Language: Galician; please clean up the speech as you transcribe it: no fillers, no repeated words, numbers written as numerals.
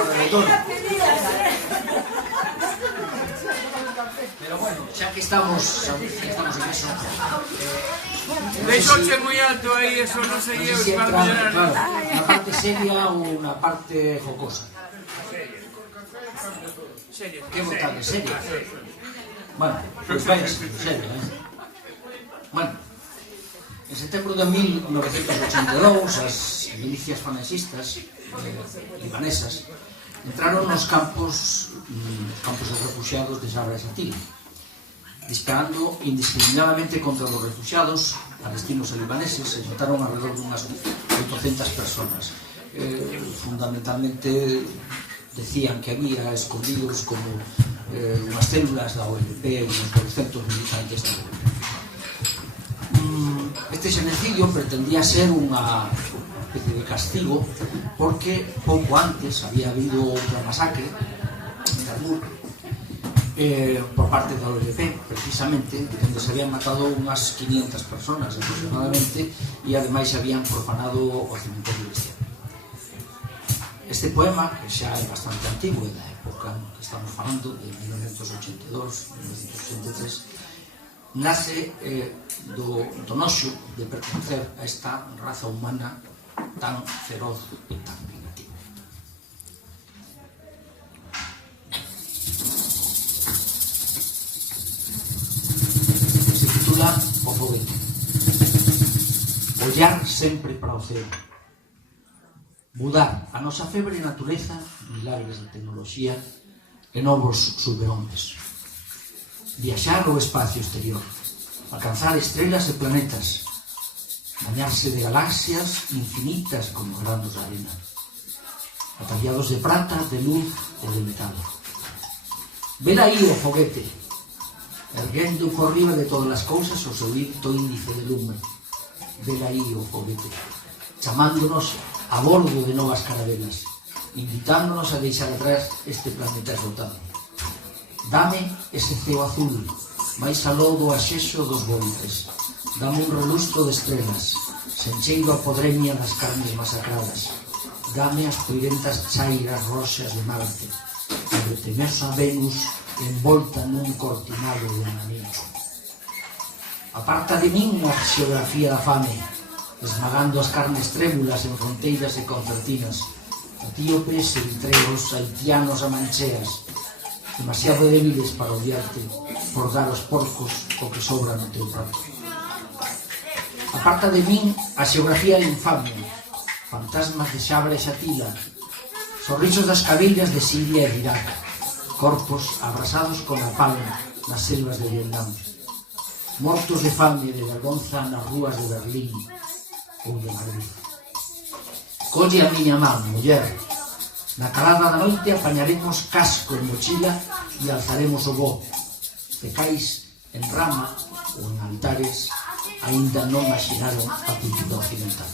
alrededor. Pero bueno, xa que estamos en eso, Deixoche moi alto aí, eso non sei eu, para mellorar. claro, na parte seria ou na parte jocosa. Que votade, seria? Bueno, pois vai seria, Bueno, en setembro de 1982, as milicias falangistas libanesas entraron nos campos de refugiados de Sabra e Shatila, disparando indiscriminadamente contra os refugiados palestinos e libaneses. Se juntaron alrededor de unhas 800 personas. Fundamentalmente decían que había escondidos como unhas células da OLP, uns centros militantes da OLP. Este xenocidio pretendía ser unha especie de castigo porque pouco antes había habido outra masacre en Darfur por parte da OLP, precisamente, onde se habían matado unhas 500 personas aproximadamente e ademais se habían profanado o cemiterio cristiano. Este poema, que xa é bastante antigo, é da época que estamos falando, de 1982-1983, nace do noxo de pertencer a esta raza humana tan feroz e tan primitiva. Se titula O foguete. Ollar sempre para o ceo. Mudar a nosa febre natureza, milagres da tecnoloxía e novos subhomes. Viaxar ao espacio exterior, alcanzar estrelas e planetas, bañarse de galaxias infinitas como granos de arena, ataviados de prata, de luz e de metal. Ven aí o foguete, erguendo por riba de todas as cousas o seu dicto índice de lume. Ven aí o foguete, chamándonos a bordo de novas carabelas, invitándonos a deixar atrás este planeta esgotado. Dame ese ceo azul, máis aló do axexo dos voltes. Dame un relusto de estrelas, sen cheiro a podremia das carnes masacradas. Dame as poirentas chairas roxas de Marte, a temerosa Venus envolta nun cortinado de ananía. Aparta de min a xeografía da fame, esmagando as carnes trémulas en fronteiras e concertinas, etíopes, eritreos, haitianos a mancheas, demasiado débiles para odiarte por dar aos porcos o que sobra no teu prato. Aparta de min a xeografía infame, fantasmas de Sabra e Shatila, sorrisos das cabillas de Siria e Irak, corpos abrasados con a palma nas selvas de Vietnam, mortos de fame e de vergonza nas rúas de Berlín ou de Madrid. Colle a miña man, muller. Na calada da noite apañaremos casco e mochila e alzaremos o voo. Cecais en rama ou en altares aínda non imaginaron a cultura occidental.